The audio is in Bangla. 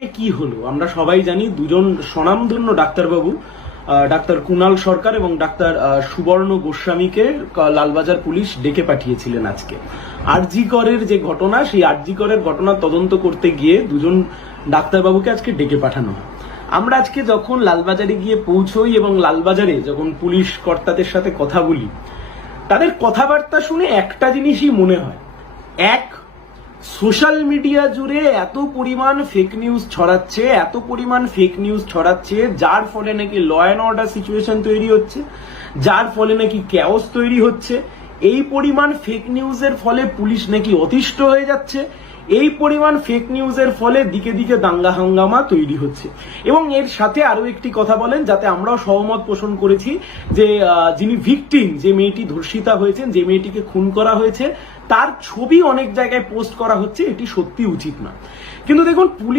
কি হলো আমরা সবাই জানি, দুজন স্বনামধন্য ডাক্তারবাবু ডাক্তার কুণাল সরকার এবং ডাক্তার সুবর্ণ গোস্বামীকে লালবাজার পুলিশ ডেকে পাঠিয়েছিলেন আজকে আরজি করের যে ঘটনা, সেই আরজি করের ঘটনা তদন্ত করতে গিয়ে দুজন ডাক্তারবাবুকে আজকে ডেকে পাঠানো হয়। আমরা আজকে যখন লালবাজারে গিয়ে পৌঁছই এবং লালবাজারে যখন পুলিশ কর্তাদের সাথে কথা বলি, তাদের কথাবার্তা শুনে একটা জিনিসই মনে হয়, এক, সোশ্যাল মিডিয়া জুড়ে এত পরিমাণ ফেক নিউজ ছড়াচ্ছে যার ফলে নাকি ল অ্যান্ড অর্ডার সিচুয়েশন তৈরি হচ্ছে, যার ফলে নাকি ক্যাওস তৈরি হচ্ছে। এই পরিমাণ ফেক নিউজের ফলে পুলিশ নাকি অতিষ্ঠ হয়ে যাচ্ছে, এই পরিমাণ ফেক নিউজের ফলে দিকে দিকে দাঙ্গা হাঙ্গামা তৈরি হচ্ছে। এবং এর সাথে আরো একটি কথা বলেন, যাতে আমরাও সহমত পোষণ করেছি, যে যিনি ভিকটিম, যে মেয়েটি ধর্ষিতা হয়েছেন, যে মেয়েটিকে খুন করা হয়েছে, তার ছবি অনেক জায়গায় পোস্ট করা হচ্ছে, এটি সত্যি উচিত না। কিন্তু দেখুন, পুলিশ